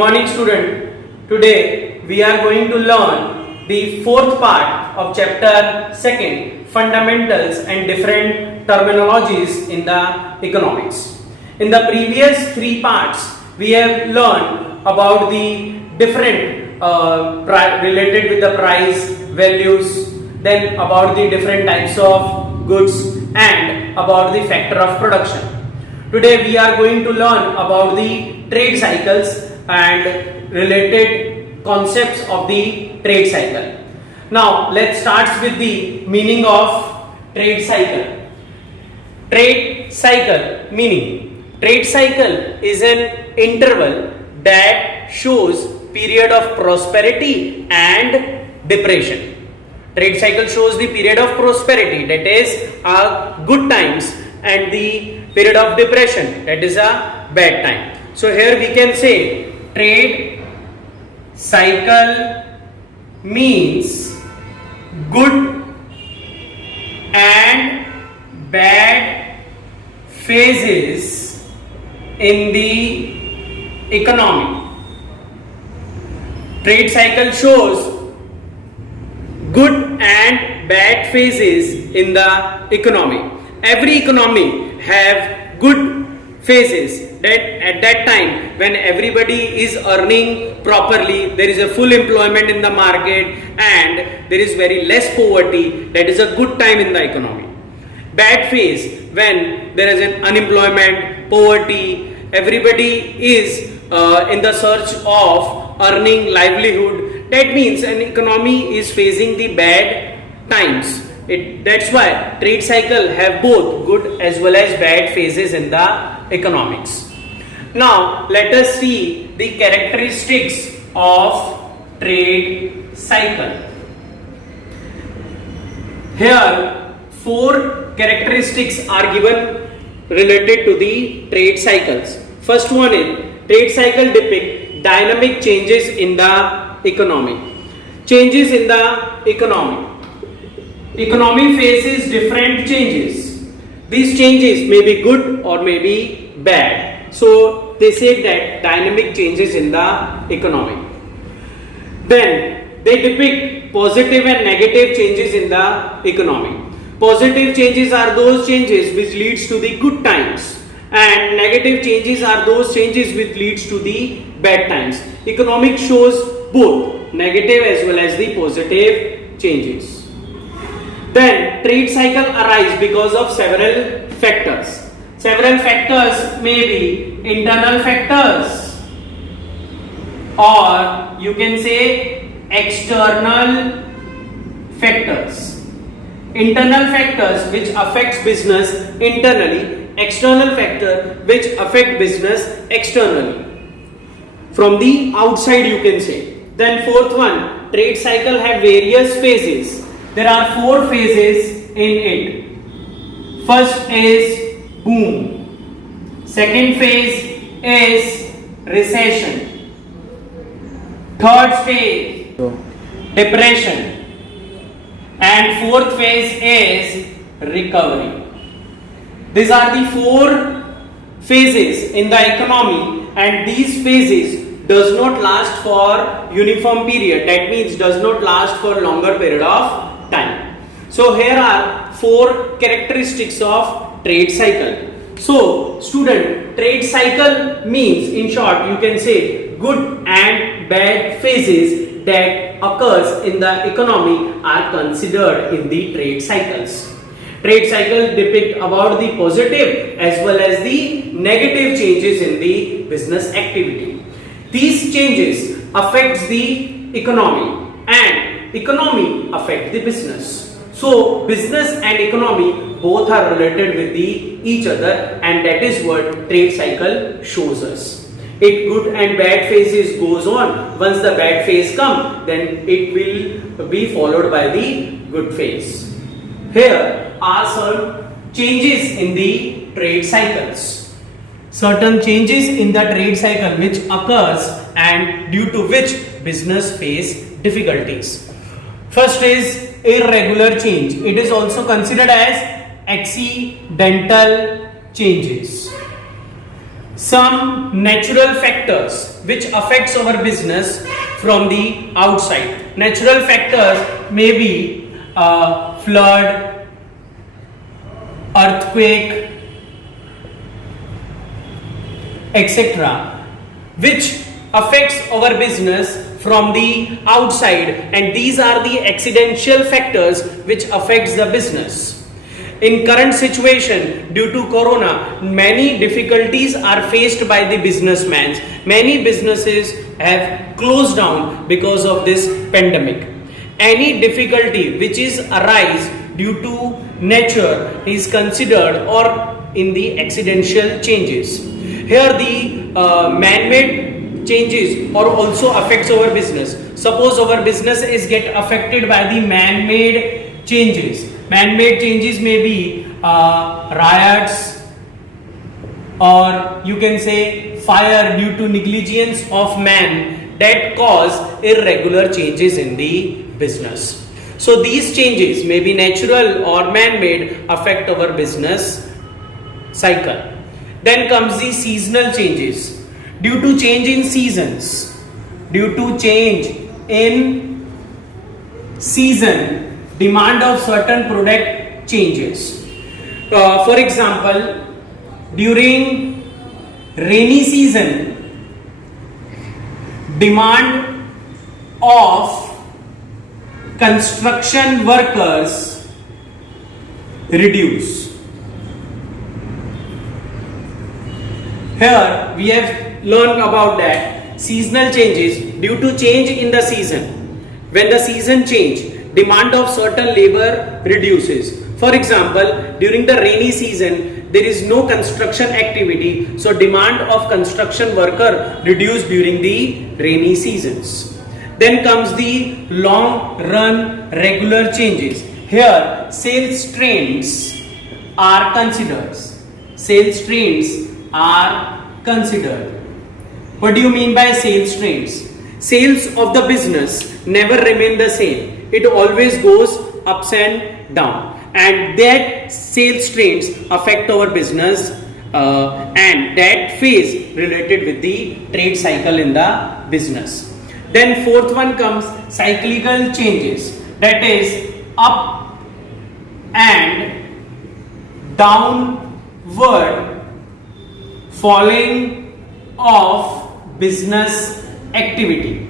Morning student, today we are going to learn the fourth part of chapter 2, fundamentals and different terminologies in the economics. In the previous three parts we have learned about the different related with the price, values, then about the different types of goods and about the factor of production. Today we are going to learn about the trade cycles and related concepts of the trade cycle. Now let's start with the meaning of trade cycle. Trade cycle meaning. Trade cycle is an interval that shows period of prosperity and depression. Trade cycle shows the period of prosperity, that is good times, and the period of depression, that is a bad time. So here we can say trade cycle means good and bad phases in the economy. Trade cycle shows good and bad phases in the economy. Every economy have good phases, that at that time when everybody is earning properly, there is a full employment in the market and there is very less poverty, that is a good time in the economy. Bad phase, when there is an unemployment, poverty, everybody is in the search of earning livelihood, that means an economy is facing the bad times. That's why trade cycle have both good as well as bad phases in the economics. Now let us see the characteristics of trade cycle. Here four characteristics are given related to the trade cycles. First one is trade cycle depict dynamic changes in the economy. Changes in the economy. Economy faces different changes. These changes may be good or may be bad. So they say that dynamic changes in the economy. Then they depict positive and negative changes in the economy. Positive changes are those changes which leads to the good times, and negative changes are those changes which leads to the bad times. Economics shows both negative as well as the positive changes. Then trade cycle arise because of several factors. Several factors may be internal factors, or you can say external factors. Internal factors which affects business internally, external factor which affect business externally. From the outside you can say. Then fourth one, trade cycle have various phases. There are four phases in it. First is boom. Second phase is recession. Third stage, depression. And fourth phase is recovery. These are the four phases in the economy, and these phases does not last for uniform period. That means does not last for longer period of time. So here are four characteristics of trade cycle. So student, trade cycle means, in short you can say, good and bad phases that occurs in the economy are considered in the trade cycles. Trade cycles depict about the positive as well as the negative changes in the business activity. These changes affects the economy and economy affect the business. So business and economy both are related with each other, and that is what trade cycle shows us. It good and bad phases goes on. Once the bad phase come, then it will be followed by the good phase. Here are some changes in the trade cycles. Certain changes in the trade cycle which occurs and due to which business face difficulties. First is irregular change. It is also considered as accidental changes. some natural factors which affects our business from the outside. Natural factors may be flood, earthquake, etc., which affects our business from the outside, and these are the accidental factors which affects the business. In current situation, due to corona, many difficulties are faced by the businessmen. Many businesses have closed down because of this pandemic. Any difficulty which is arise due to nature is considered or in the accidental changes. Here the man-made changes or also affects our business. Suppose our business is get affected by the man-made changes. Man-made changes may be riots, or you can say fire due to negligence of man that cause irregular changes in the business. So these changes may be natural or man-made, affect our business cycle. Then comes the seasonal changes. Due to change in seasons, due to change in season, demand of certain product changes. For example, during rainy season, demand of construction workers reduce. Here we have learned about that seasonal changes due to change in the season. When the season change, demand of certain labor reduces. For example, during the rainy season, there is no construction activity, so demand of construction worker reduce during the rainy seasons. Then comes the long run regular changes. Here sales trends are considered. Sales trends are considered. What do you mean by sales trends? Sales of the business never remain the same. It always goes ups and down, and that sales trends affect our business and that phase related with the trade cycle in the business. Then fourth one comes cyclical changes, that is up and downward falling of business activity.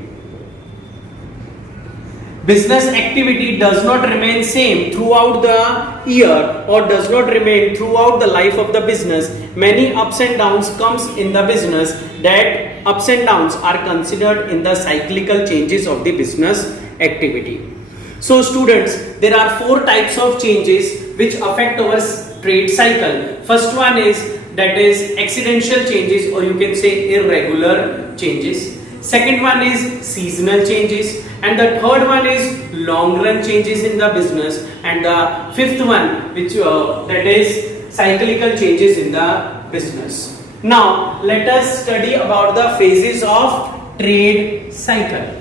Business activity does not remain same throughout the year or does not remain throughout the life of the business. Many ups and downs comes in the business. That ups and downs are considered in the cyclical changes of the business activity. So students, there are four types of changes which affect our trade cycle. First one is that is accidental changes, or you can say irregular changes. Second one is seasonal changes, and the third one is long run changes in the business, and the fifth one which that is cyclical changes in the business. Now let us study about the phases of trade cycle.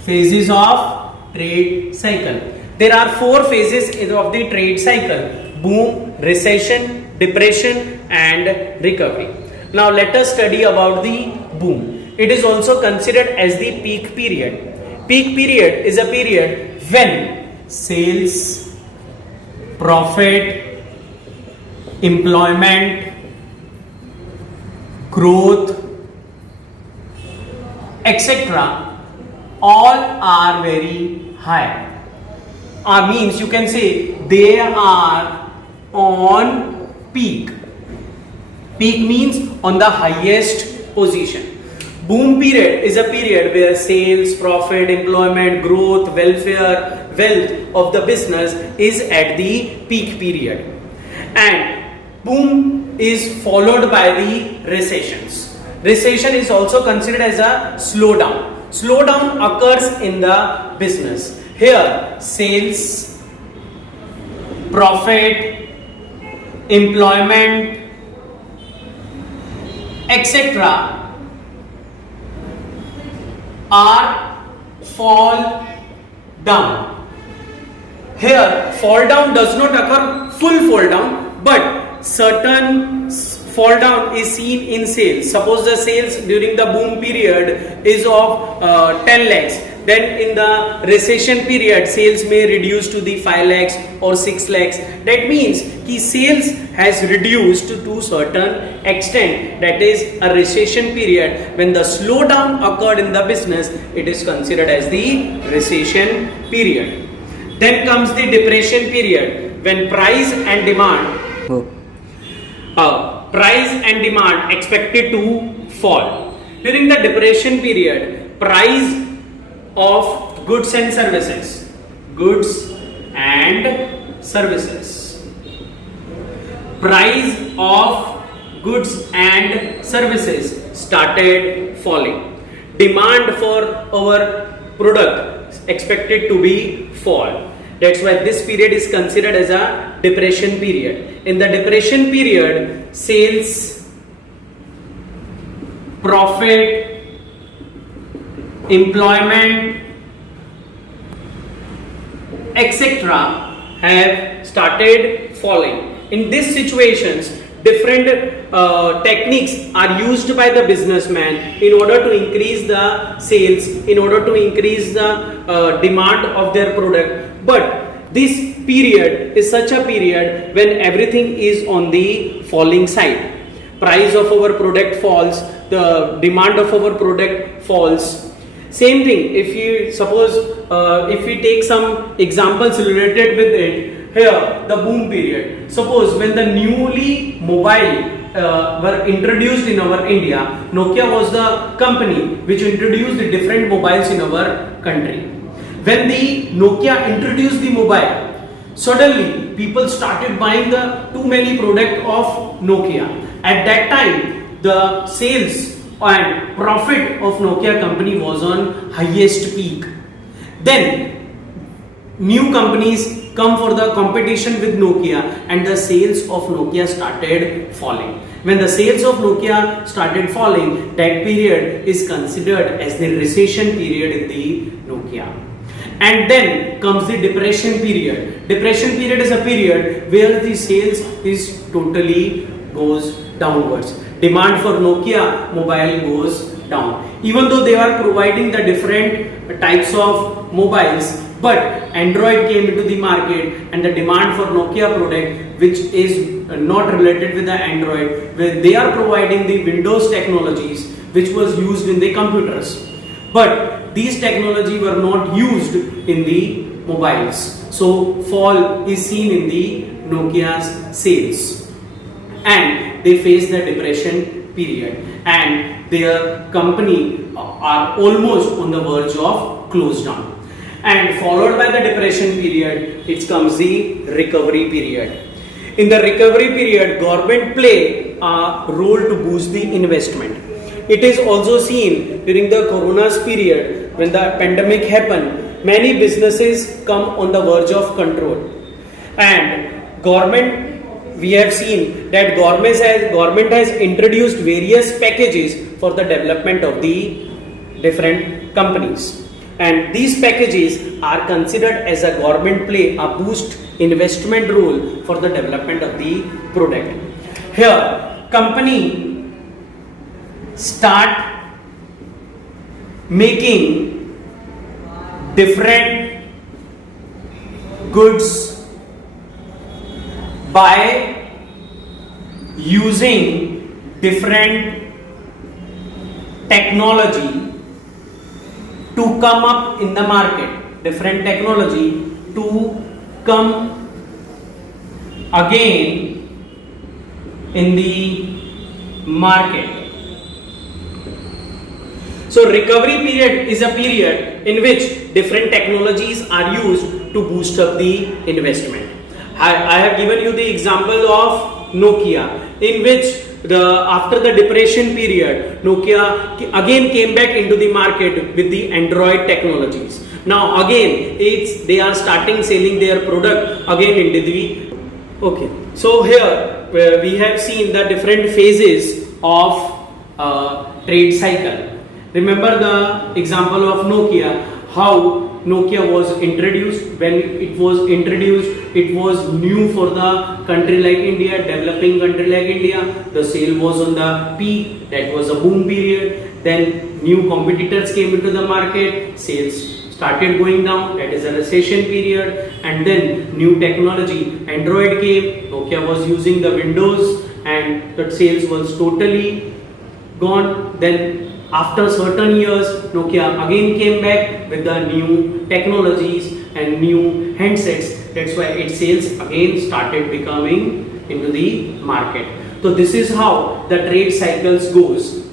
Phases of trade cycle. There are four phases of the trade cycle: boom, recession, depression and recovery. Now let us study about the boom. It is also considered as the peak period. Peak period is a period when sales, profit, employment, growth, etc. all are very high. Means you can say they are on peak. Peak means on the highest position. Boom period is a period where sales, profit, employment, growth, welfare, wealth of the business is at the peak period. And boom is followed by the recessions. Recession is also considered as a slowdown. Slowdown occurs in the business. Here sales, profit, employment, etc. are fall down. Here fall down does not occur full fall down, but certain fall down is seen in sales. Suppose the sales during the boom period is of 10 lakhs. Then in the recession period, sales may reduce to the 5 lakhs or 6 lakhs. That means कि sales has reduced to certain extent. That is a recession period. When the slowdown occurred in the business, it is considered as the recession period. Then comes the depression period, when price and demand expected to fall. During the depression period, price of goods and services price of goods and services started falling. Demand for our product expected to be fall. That's why this period is considered as a depression period. In the depression period, sales, profit, employment, etc. have started falling. In these situations, different techniques are used by the businessman in order to increase the sales, in order to increase the demand of their product. But this period is such a period when everything is on the falling side. Price of our product falls, the demand of our product falls. Same thing, if you suppose, if we take some examples related with it, here the boom period. Suppose when the newly mobile were introduced in our India, Nokia was the company which introduced the different mobiles in our country. When the Nokia introduced the mobile, suddenly people started buying the too many product of Nokia. At that time, the sales and profit of Nokia company was on highest peak. Then new companies come for the competition with Nokia and the sales of Nokia started falling. When the sales of Nokia started falling, that period is considered as the recession period in the Nokia. And then comes the depression period. Depression period is a period where the sales is totally goes downwards. Demand for Nokia mobile goes down. Even though they are providing the different types of mobiles, but Android came into the market and the demand for Nokia product, which is not related with the Android, where they are providing the Windows technologies which was used in the computers. But these technology were not used in the mobiles. So fall is seen in the Nokia's sales. And they face the depression period. And their company are almost on the verge of close down. And followed by the depression period, it comes the recovery period. In the recovery period, government play a role to boost the investment. It is also seen during the Corona's period, when the pandemic happened, many businesses come on the verge of control. And government, we have seen that government has introduced various packages for the development of the different companies. And these packages are considered as a government play a boost investment role for the development of the product. Here, company start making different goods by using different technology to come up in the market, different technology to come again in the market. So recovery period is a period in which different technologies are used to boost up the investment. I have given you the example of Nokia, in which after the depression period, Nokia again came back into the market with the Android technologies. Now again, they are starting selling their product again into the. Okay, so here we have seen the different phases of trade cycle. Remember the example of Nokia, how Nokia was introduced. When it was introduced, it was new for the country like India, developing country like India. The sale was on the peak. That was a boom period. Then new competitors came into the market. Sales started going down. That is a recession period. And then new technology, Android came. Nokia was using the Windows, and the sales was totally gone. Then after certain years, Nokia again came back with the new technologies and new handsets. That's why its sales again started becoming into the market. So this is how the trade cycles goes.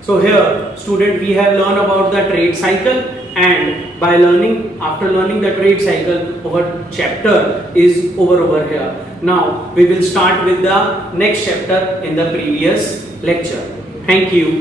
So here, student, we have learned about the trade cycle, and by after learning the trade cycle, our chapter is over here. Now we will start with the next chapter in the previous lecture. Thank you.